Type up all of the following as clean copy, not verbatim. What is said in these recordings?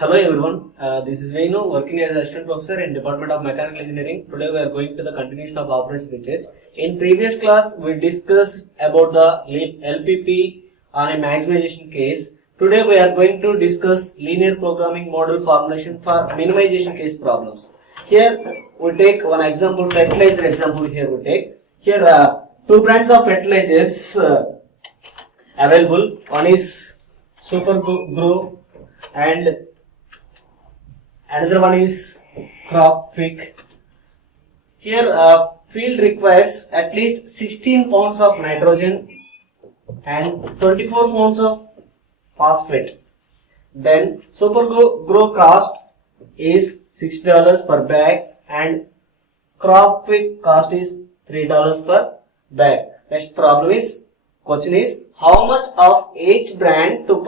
Hello everyone, this is Venu working as assistant professor in Department of Mechanical Engineering. Today we are going to the continuation of operations research. In previous class we discussed about the LPP on a maximization case. Today we are going to discuss linear programming model formulation for minimization case problems. Here we take one example, fertilizer example. Here we take two brands of fertilizers available. One is Super Grow and another one is Cropfic. Here field requires at least 16 pounds of nitrogen and 24 pounds of phosphate. Then Super Grow cost is $6 per bag and Cropfic cost is $3 per bag. Next problem is, question is, how much of each brand to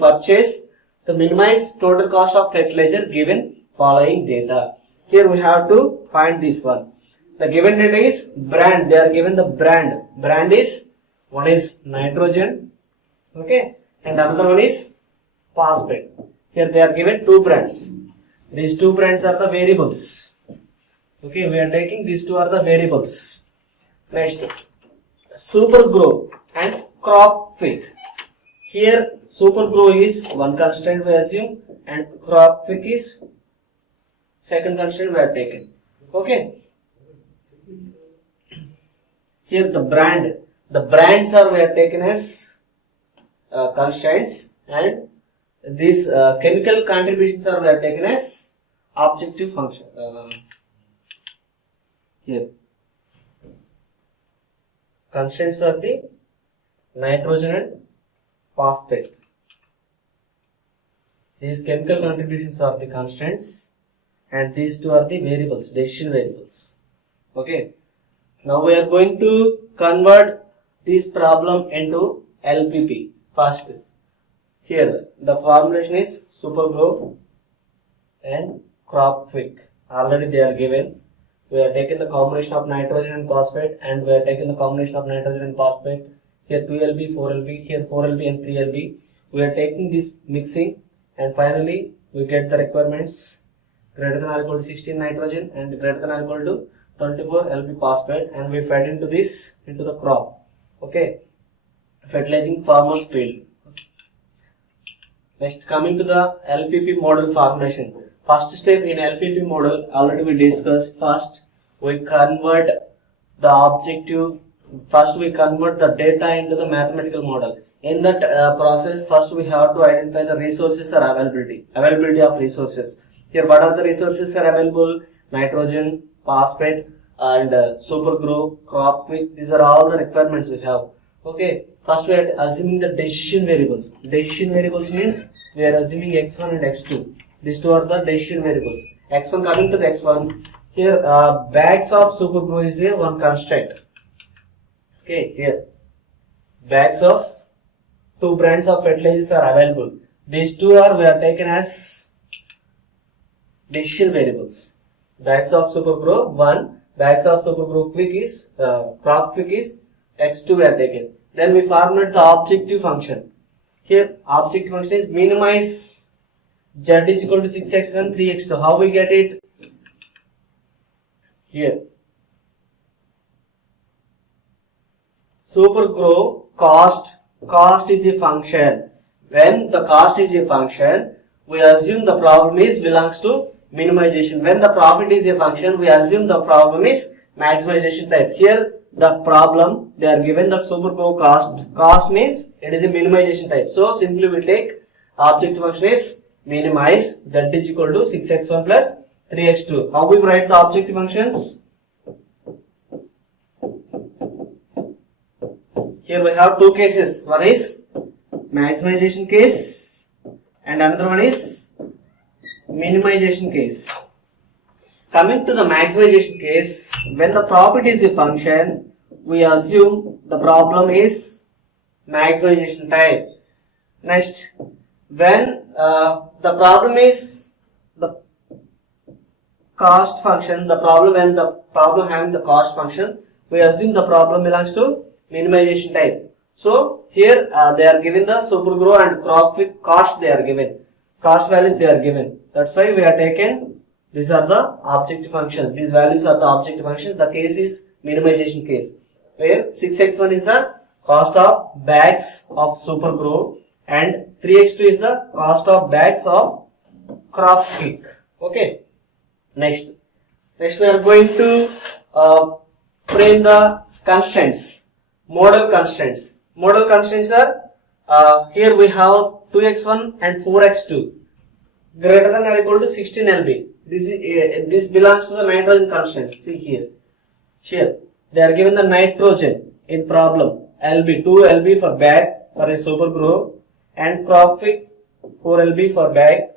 purchase to minimize total cost of fertilizer given following data. Here we have to find this one. The given data is brand. They are given the brand. Brand is, one is nitrogen, okay, and another one is phosphate. Here they are given two brands. These two brands are the variables. Okay, we are taking these two are the variables. Next, Super Grow and Cropfic. Here Super Grow is one constant we assume and Cropfic is second constant we have taken. Okay. Here the brands are we have taken as constants and these chemical contributions are we have taken as objective function. Here constants are the nitrogen and phosphate. These chemical contributions are the constants and these two are the variables, decision variables. Okay. Now we are going to convert this problem into LPP. First, here the formulation is Super Grow and Cropfic. Already they are given. We are taking the combination of nitrogen and phosphate and we are taking the combination of nitrogen and phosphate. Here 2Lb, 4Lb, here 4Lb and 3Lb. We are taking this mixing and finally we get the requirements greater than or equal to 16 nitrogen and greater than or equal to 24 Lb phosphate and we fed into this into the crop. Okay, fertilizing farmer's field. Next, coming to the LPP model formulation. First step in LPP model already we discussed. First we convert the objective. First we convert the data into the mathematical model. In that process, first we have to identify the resources or availability of resources. Here what are the resources are available? Nitrogen, phosphate and Super Grow, Cropfic. These are all the requirements we have. Okay, first we are assuming the decision variables. Decision variables means we are assuming x1 and x2. These two are the decision variables. x1, coming to the x1, here bags of Super Grow is a one constant. Okay, here bags of two brands of fertilizers are available. These two are we are taken as decision variables. Bags of Super Grow 1, bags of Super Grow Cropfic is x2 we are taken. Then we formulate the objective function. Here objective function is minimize z is equal to 6x1 3x2. How we get it? Here Super Grow cost is a function. When the cost is a function, we assume the problem is belongs to minimization. When the profit is a function, we assume the problem is maximization type. Here the problem they are given the Super Grow cost. Cost means it is a minimization type. So simply we take objective function is minimize z is equal to 6x1 plus 3x2. How we write the objective functions? Here we have two cases. One is maximization case and another one is minimization case. Coming to the maximization case, when the profit is a function, we assume the problem is maximization type. Next, when the problem is the cost function, when the problem having the cost function, we assume the problem belongs to minimization type. So here they are given the supergrow and Cropfic cost they are given. Cost values they are given. That's why we are taken. These are the objective functions. These values are the objective functions. The case is minimization case, where 6x1 is the cost of bags of supergrow and 3x2 is the cost of bags of Cropfic. Okay. Next we are going to frame the constraints. Model constraints. Model constraints are here we have 2x1 and 4x2 greater than or equal to 16 lb. This belongs to the nitrogen constraints. See here. Here they are given the nitrogen in problem lb 2 lb for bag for a supergrow and Cropfic 4 lb for bag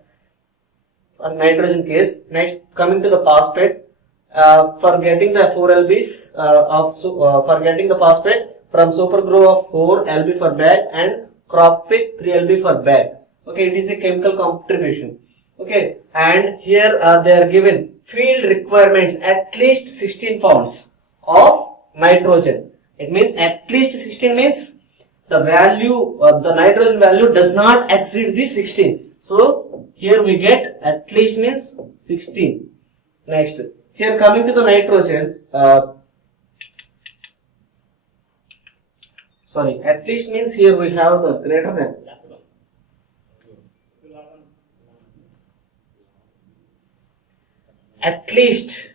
for nitrogen case. Next, coming to the phosphate, for getting the 4 lbs for getting the phosphate from supergrow of 4 lb for bag and Cropfic 3 lb for bag. Okay, it is a chemical contribution. Okay, and here they are given field requirements at least 16 pounds of nitrogen. It means at least 16 means the value the nitrogen value does not exceed the 16. So here we get at least means 16. Next, here coming to the nitrogen, sorry, at least means here we have the greater than. At least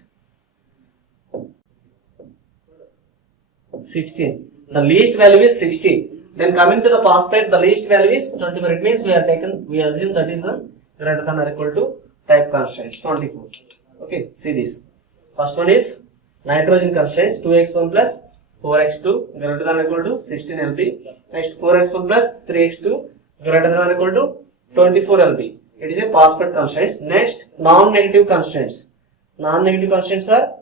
16. The least value is 16. Then coming to the phosphate, the least value is 24. It means we assume that is a greater than or equal to type constraints 24. Okay, see this. First one is nitrogen constraints 2x1 plus 4x2 greater than or equal to 16 lb. Next 4x1 plus 3x2 greater than or equal to 24 lb. It is a phosphate constraints. Next, non-negative constraints. Non-negative constraints are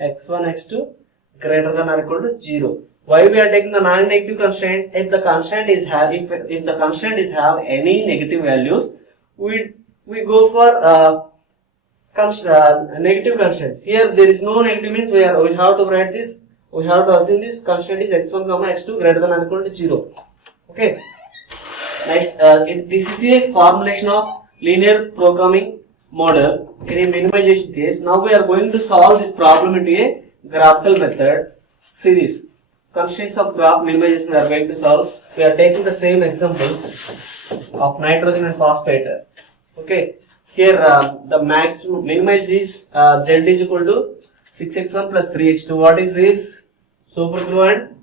x1, x2 greater than or equal to 0. Why we are taking the non-negative constraint? If the constraint is have if the constraint is have any negative values, we go for negative constraint. Here there is no negative means we have to write this. We have to assume this constraint is x1, x2 greater than or equal to 0. Okay. Next, this is a formulation of linear programming model in a minimization case. Now we are going to solve this problem into a graphical method. See this. Constraints of graph minimization we are going to solve. We are taking the same example of nitrogen and phosphate. Okay. Here the maximum minimize is z is equal to 6x1 plus 3x2. What is this? Supergrow and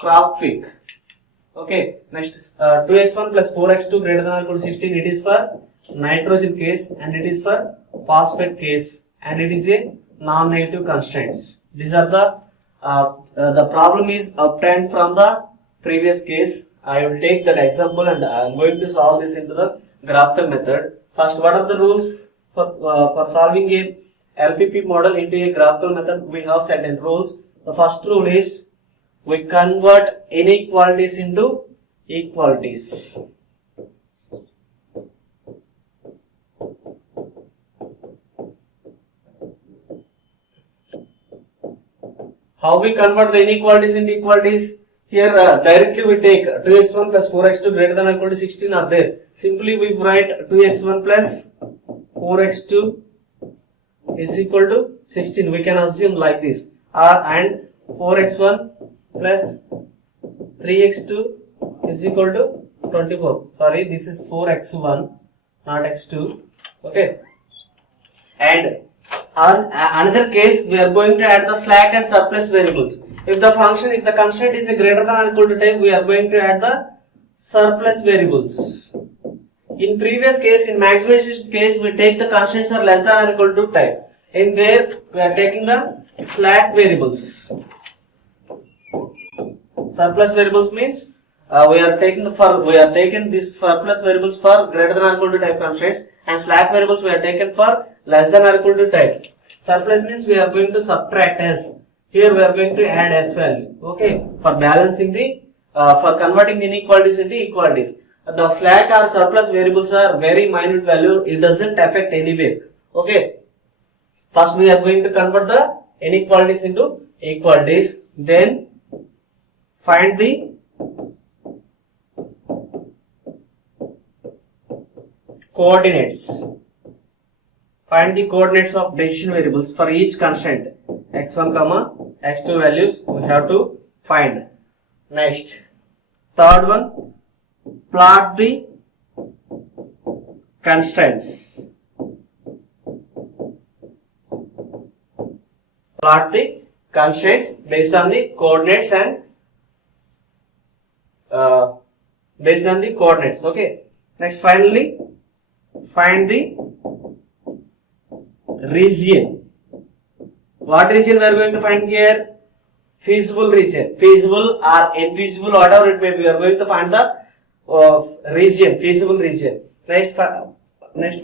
Cropfic. Okay. Next 2x1 plus 4x2 greater than or equal to 16. It is for nitrogen case and it is for phosphate case and it is a non-negative constraints. These are the problem is obtained from the previous case. I will take that example and I am going to solve this into the graphical method. First, what are the rules for solving a LPP model into a graphical method? We have certain rules. The first rule is we convert inequalities into equalities. How we convert the inequalities into equalities? Here directly we take 2x1 plus 4x2 greater than or equal to 16 are there. Simply we write 2x1 plus 4x2 is equal to 16. We can assume like this. And 4x1 plus 3x2 is equal to 24. Sorry, this is 4x1, not x2. Okay. And on another case, we are going to add the slack and surplus variables. If the constraint is a greater than or equal to type, we are going to add the surplus variables. In previous case, in maximization case, we take the constraints are less than or equal to type. In there, we are taking the slack variables. Surplus variables means we are taking this surplus variables for greater than or equal to type constraints, and slack variables we are taken for less than or equal to type. Surplus means we are going to subtract s. Here we are going to add s value. Okay, for balancing the for converting inequalities into equalities. The slack or surplus variables are very minute value. It doesn't affect anywhere. Okay. First we are going to convert the inequalities into equalities. Then find the coordinates. Find the coordinates of decision variables for each constraint x1 comma x2 values we have to find. Next, third one, plot the constraints. Plot the constraints based on the coordinates and based on the coordinates. Okay. Next, finally, find the region. What region we are going to find here? Feasible region. Feasible or infeasible, whatever it may be, we are going to find the region, feasible region. Next,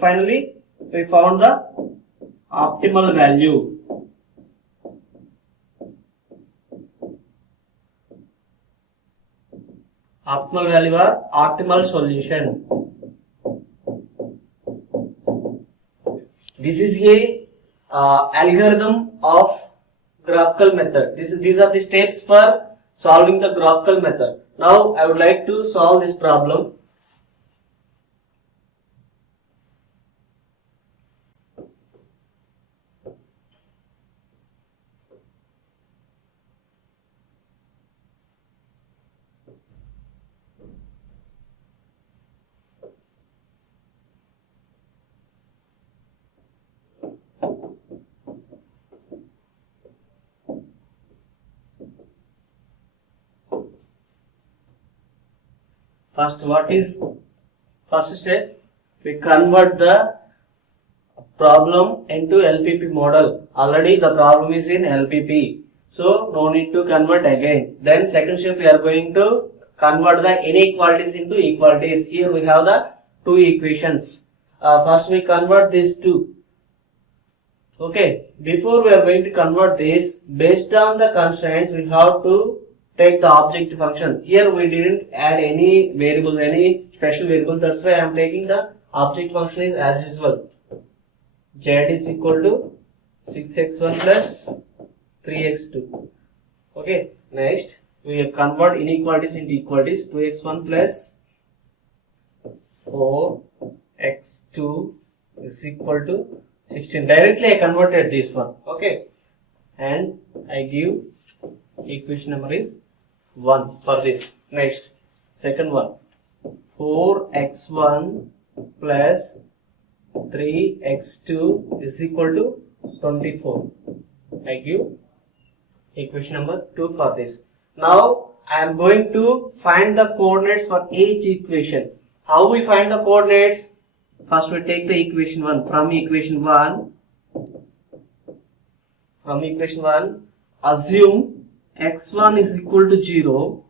finally, we found the optimal value. Optimal value or optimal solution. This is a algorithm of graphical method. These are the steps for solving the graphical method. Now I would like to solve this problem. First step? We convert the problem into LPP model. Already the problem is in LPP, so no need to convert again. Then second step, we are going to convert the inequalities into equalities. Here we have the two equations. First we convert these two. Okay, before we are going to convert this, based on the constraints, we have to take the objective function. Here we didn't add any variables, any special variables. That's why I am taking the object function is as usual. Z is equal to 6x1 plus 3x2. Okay. Next, we convert inequalities into equalities. 2x1 plus 4x2 is equal to 16. Directly I converted this one. Okay. And I give equation number is 1 for this. Next, second one, 4x1 plus 3x2 is equal to 24. I give equation number 2 for this. Now I am going to find the coordinates for each equation. How we find the coordinates? First we take the equation 1. From equation 1, assume x1 is equal to 0,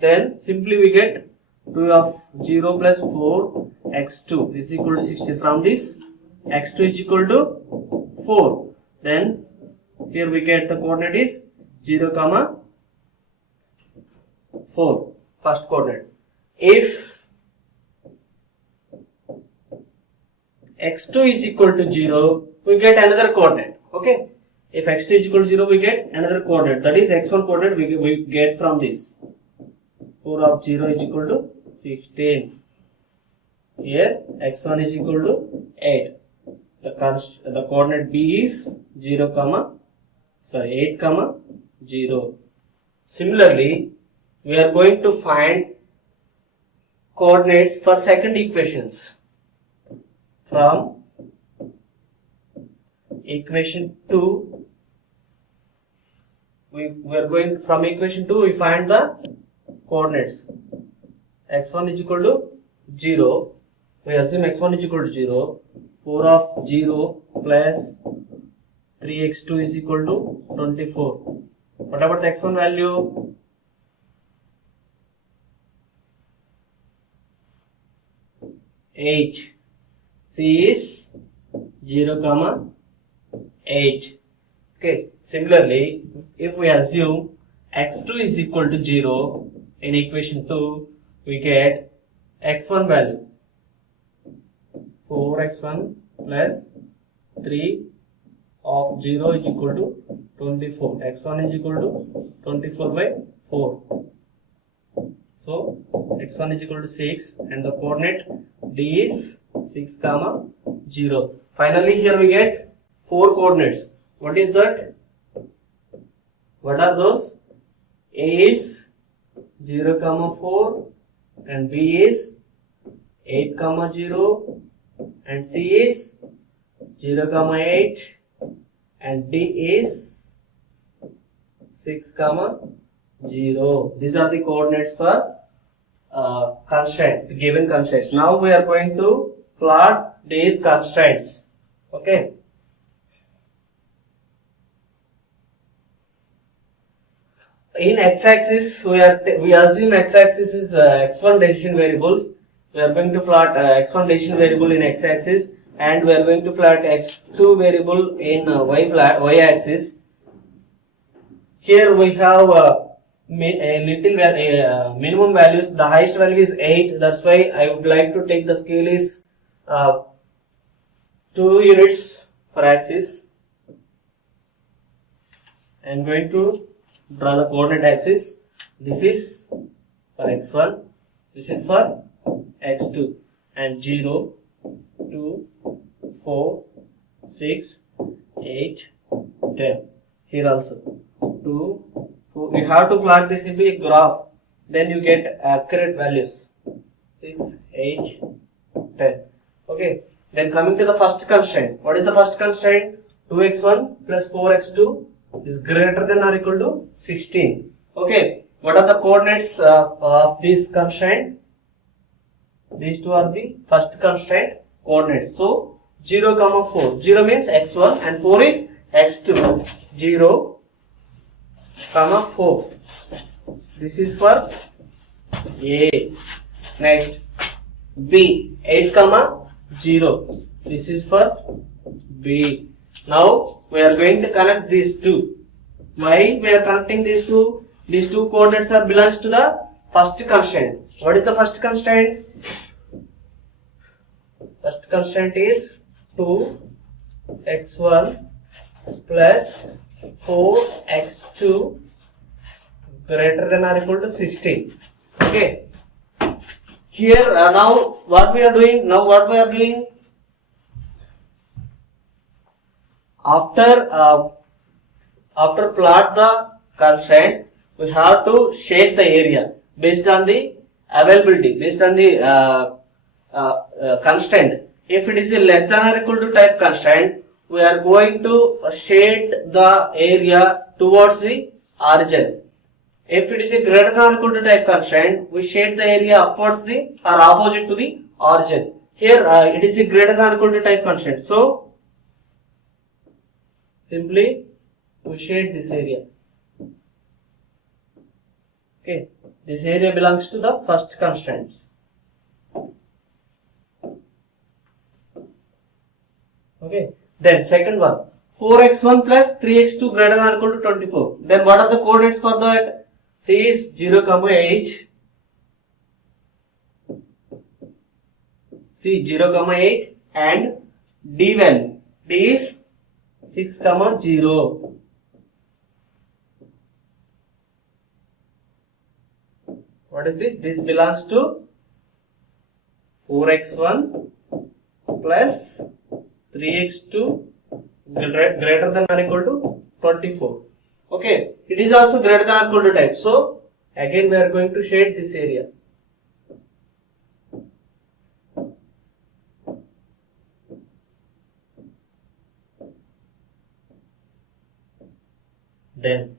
then simply we get 2 of 0 plus 4 x2 is equal to 16. From this, x2 is equal to 4. Then here we get the coordinate is 0 comma 4, first coordinate. If x2 is equal to 0, we get another coordinate. Okay. If x2 is equal to 0, we get another coordinate. That is x1 coordinate we get from this. 4 of 0 is equal to 16. Here x1 is equal to 8. The coordinate b is 8 comma 0. Similarly, we are going to find coordinates for second equations. From equation 2, we are going from equation 2, we find the coordinates. x1 is equal to 0. We assume x1 is equal to 0. 4 of 0 plus 3x2 is equal to 24. What about the x1 value? 8. C is 0 comma 8. Okay. Similarly, if we assume x2 is equal to 0 in equation 2, we get x1 value 4x1 plus 3 of 0 is equal to 24. x1 is equal to 24 by 4. So x1 is equal to 6 and the coordinate D is 6 comma 0. Finally here we get 4 coordinates. What is that? What are those? A is 0 comma 4 and B is 8 comma 0 and C is 0 comma 8 and D is 6 comma 0. These are the coordinates for constraint, given constraints. Now we are going to plot these constraints. Okay. In x-axis, we assume x-axis is x1 decision variables. We are going to plot x1 decision variable in x-axis, and we are going to plot x2 variable in y-axis. Here we have minimum values. The highest value is 8. That's why I would like to take the scale is 2 units per axis. I am going to draw the coordinate axis. This is for x1, this is for x2, and 0, 2, 4, 6, 8, 10. Here also 2, 4. You have to plot this into a graph, then you get accurate values. 6, 8, 10. Okay. Then coming to the first constraint. What is the first constraint? 2x1 plus 4x2 is greater than or equal to 16. Okay. What are the coordinates of this constraint? These two are the first constraint coordinates. So 0 comma 4. 0 means x1 and 4 is x2. 0 comma 4. This is for A. Next B. 8 comma 0. This is for B. Now we are going to connect these two. Why we are connecting these two? These two coordinates are belongs to the first constraint. What is the first constraint? First constraint is 2x1 plus 4x2 greater than or equal to 16. Okay. Here now what we are doing? After plot the constraint, we have to shade the area based on the availability, based on the constraint. If it is a less than or equal to type constraint, we are going to shade the area towards the origin. If it is a greater than or equal to type constraint, we shade the area upwards the or opposite to the origin. Here it is a greater than or equal to type constraint. So simply we shade this area. Okay, this area belongs to the first constraints. Okay, then second one, 4x1 plus 3x2 greater than or equal to 24. Then what are the coordinates for that? C is 0 comma 8. C 0 comma 8 and D value. D is 6 comma 0. What is this? This belongs to 4x1 plus 3x2 greater than or equal to 24. Okay, it is also greater than or equal to type. So again we are going to shade this area. Then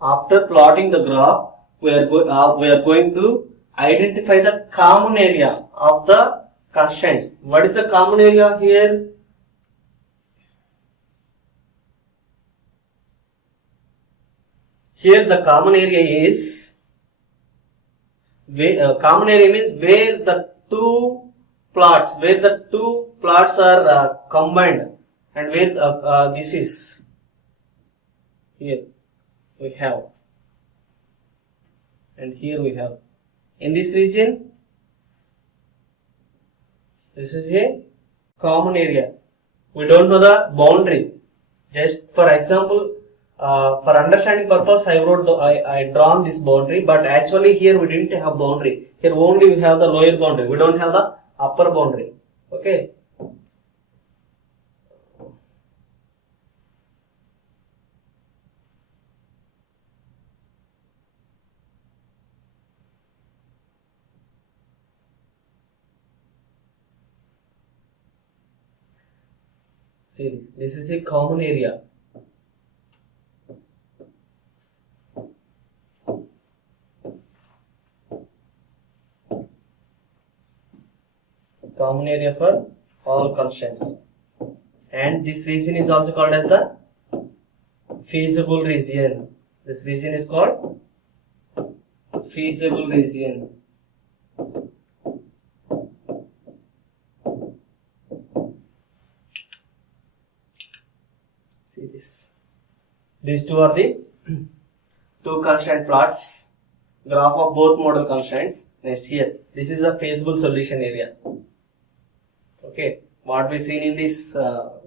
after plotting the graph, we are going to identify the common area of the constraints. What is the common area here? Here the common area is common area means where the two plots are combined, and where this is here we have, and here we have. In this region, this is a common area. We don't know the boundary. Just for example, For understanding purpose, I drawn this boundary, but actually here we didn't have boundary. Here only we have the lower boundary. We don't have the upper boundary. Okay. See, this is a common area. Common area for all constraints. And this region is also called as the feasible region. This region is called feasible region. See this. These two are the two constraint plots, graph of both model constraints. Next here, this is the feasible solution area. Okay, what we seen in this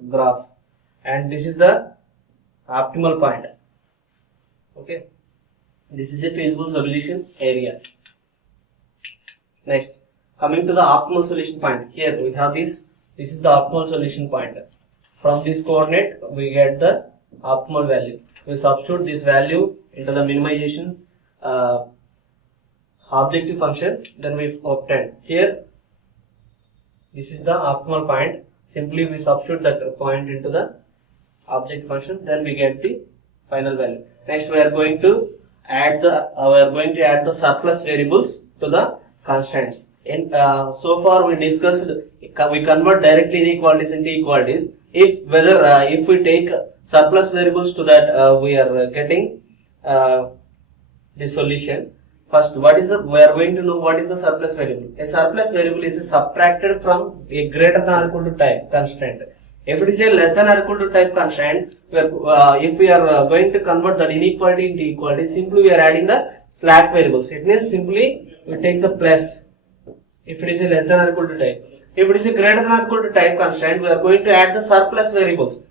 graph, and this is the optimal point. Okay, this is a feasible solution area. Next, coming to the optimal solution point, here we have this. This is the optimal solution point. From this coordinate, we get the optimal value. We substitute this value into the minimization objective function. Then we obtain here. This is the optimal point. Simply we substitute that point into the object function. Then we get the final value. Next, we are going to add the surplus variables to the constraints. So far we discussed, we convert directly inequalities into equalities. If we take surplus variables to that, we are getting the solution. First, we are going to know what is the surplus variable. A surplus variable is subtracted from a greater than or equal to type constraint. If it is a less than or equal to type constraint, if we are going to convert that inequality into equality, simply we are adding the slack variables. It means simply we take the plus if it is a less than or equal to type. If it is a greater than or equal to type constraint, we are going to add the surplus variables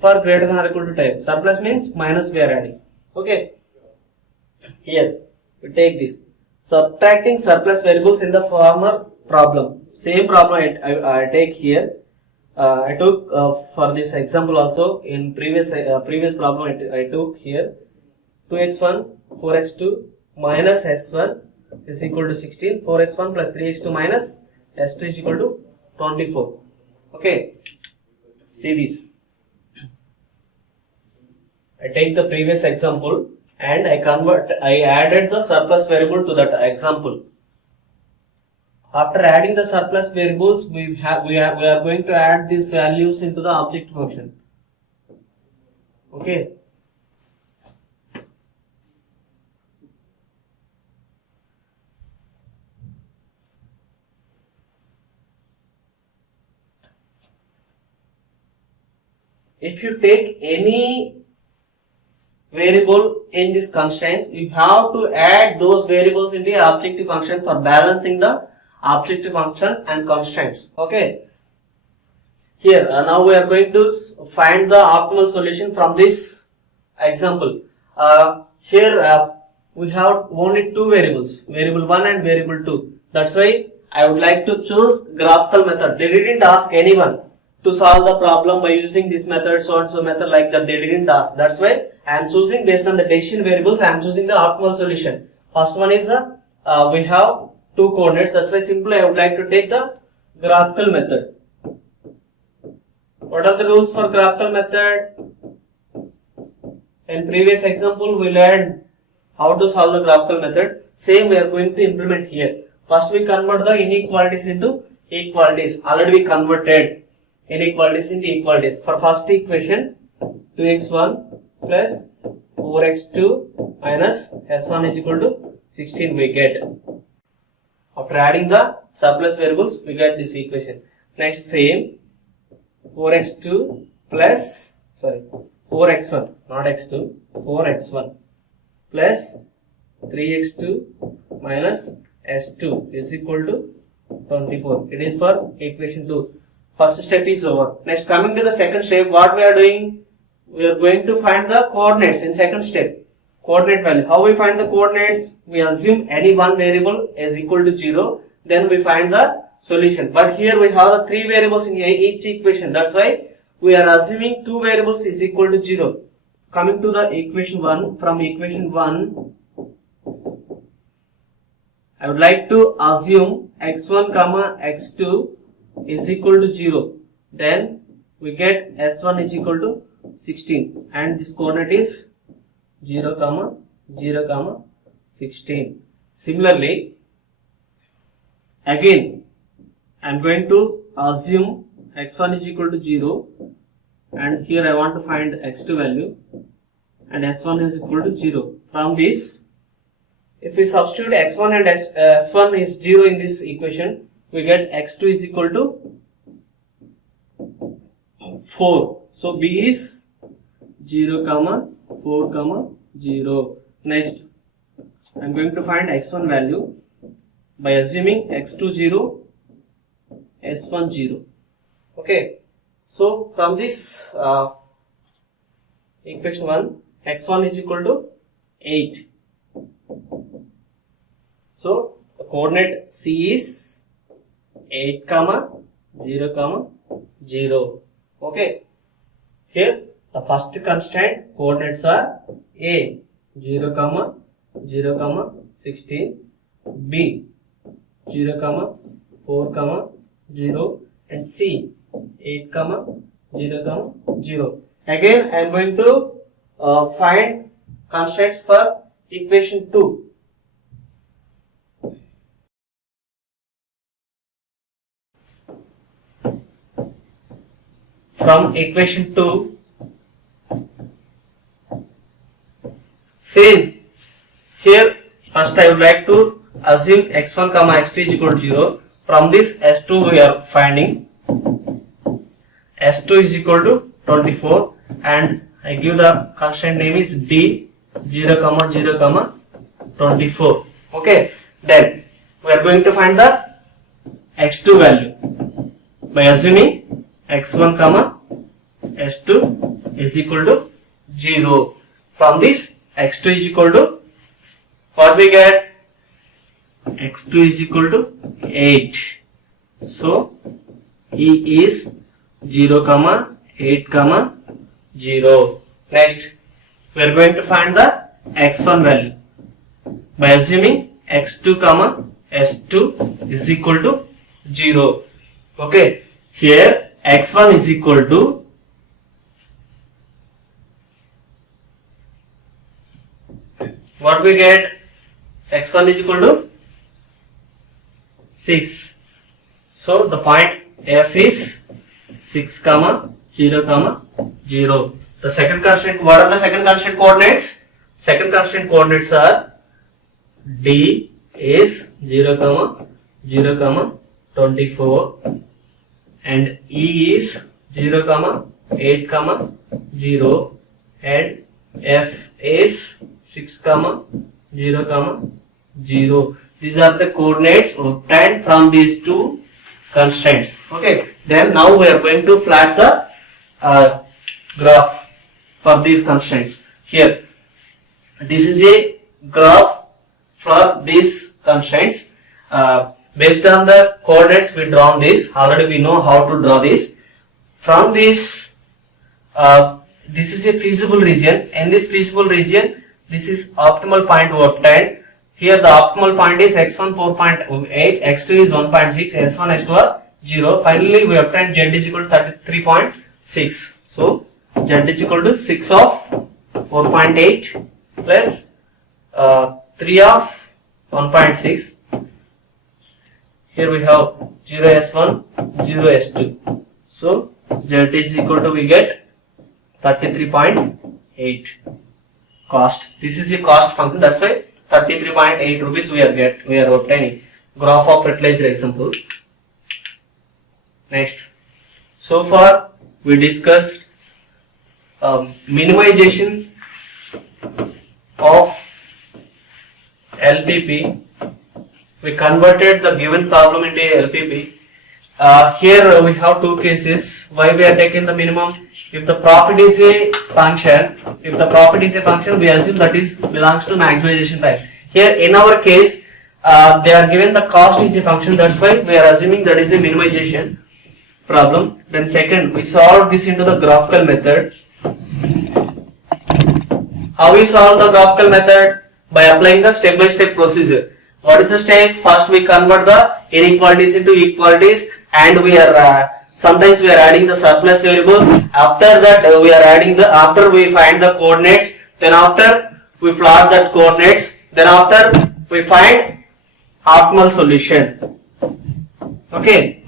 for greater than or equal to type. Surplus means minus we are adding. Okay. Here we take this. Subtracting surplus variables in the former problem. Same problem I take here. I took for this example also in previous problem I took here 2x1 4x2 minus s1 is equal to 16, 4x1 plus 3x2 minus s2 is equal to 24. Okay, see this. I take the previous example and I added the surplus variable to that example. After adding the surplus variables, we are going to add these values into the object function. Okay. If you take any variable in this constraint, you have to add those variables in the objective function for balancing the objective function and constraints. Okay. Here now we are going to find the optimal solution from this example. Here we have only two variables, variable 1 and variable 2. That's why I would like to choose graphical method. They didn't ask anyone to solve the problem by using this method, so and so method like that. They didn't ask. That's why I am choosing based on the decision variables. I am choosing the optimal solution. First one is the we have two coordinates. That's why simply I would like to take the graphical method. What are the rules for graphical method? In previous example we learned how to solve the graphical method. Same we are going to implement here. First we convert the inequalities into equalities. Already we converted inequalities into equalities. For first equation 2x1 plus 4x2 minus s1 is equal to 16 we get. After adding the surplus variables, we get this equation. Next, same 4x2 plus 4x1, not x2, 4x1 plus 3x2 minus s2 is equal to 24. It is for equation 2. First step is over. Next, coming to the second step, what we are doing? we are going to find the coordinates in second step. Coordinate value. How we find the coordinates? We assume any one variable is equal to 0, then we find the solution. But here we have the 3 variables in each equation. That's why we are assuming 2 variables is equal to 0. Coming to the equation 1, from equation 1, I would like to assume x1 comma x2 is equal to 0. Then we get s1 is equal to 16 and this coordinate is 0 comma 0 comma 16. Similarly, again I am going to assume x1 is equal to 0 and here I want to find x2 value and s1 is equal to 0. From this, if we substitute x1 and s1 is 0 in this equation, we get x2 is equal to 4. So b is 0 comma 4 comma 0. Next, I am going to find x1 value by assuming x2 0, s1 0. Okay. So from this equation 1, x1 is equal to 8. So the coordinate C is 8 comma 0 comma 0. Okay. Here the first constraint coordinates are A 0 comma 0 comma 16, B 0 comma 4 comma 0 and C 8 comma 0 comma 0. Again I am going to find constraints for equation 2. From equation 2, same here. First I would like to assume x1 comma x2 is equal to 0. From this s2 we are finding s2 is equal to 24 and I give the constraint name is d 0 comma 0 comma 24. Okay, then we are going to find the x2 value by assuming x1 comma s2 is equal to 0. From this x2 is equal to what we get? x2 is equal to 8. So E is 0 comma 8 comma 0. Next, we are going to find the x1 value by assuming x2 comma s2 is equal to 0. Okay, here x1 is equal to what we get? x1 is equal to 6. So the point F is 6 comma 0 comma 0. The second constraint, what are the second constraint coordinates? Second constraint coordinates are D is 0 comma 0 comma 24 and E is 0 comma 8 comma 0 and F is 6 comma 0 comma 0. These are the coordinates obtained from these two constraints. Okay. Then now we are going to plot the graph for these constraints. Here, this is a graph for these constraints. Based on the coordinates we drawn this. Already we know how to draw this. From this, this is a feasible region. In this feasible region, this is optimal point we obtained. Here the optimal point is x1 4.8, x2 is 1.6, s1 s2 are 0. Finally we obtained z is equal to 33.6. So z is equal to 6 of 4.8 plus 3 of 1.6. Here we have 0 s1, 0 s2. So z is equal to, we get 33.8 cost. This is a cost function. That's why 33.8 rupees we are obtaining. Graph of fertilizer example. Next, so far we discussed minimization of LPP. We converted the given problem into LPP. Here we have two cases. Why we are taking the minimum? if the profit is a function, we assume that is belongs to maximization type. Here in our case, they are given the cost is a function, that's why we are assuming that is a minimization problem. Then second, we solve this into the graphical method. How we solve the graphical method? By applying the step-by-step procedure. What is the stage? First we convert the inequalities into equalities, and we are sometimes we are adding the surplus variables. After that we are adding the, after we find the coordinates, then after we plot that coordinates, then after we find optimal solution. Okay.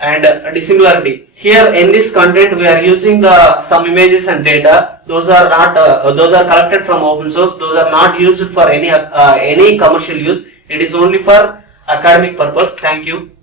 And dissimilarity. Here in this content we are using the some images and data. Those are not those are collected from open source. Those are not used for any commercial use. It is only for academic purpose. Thank you.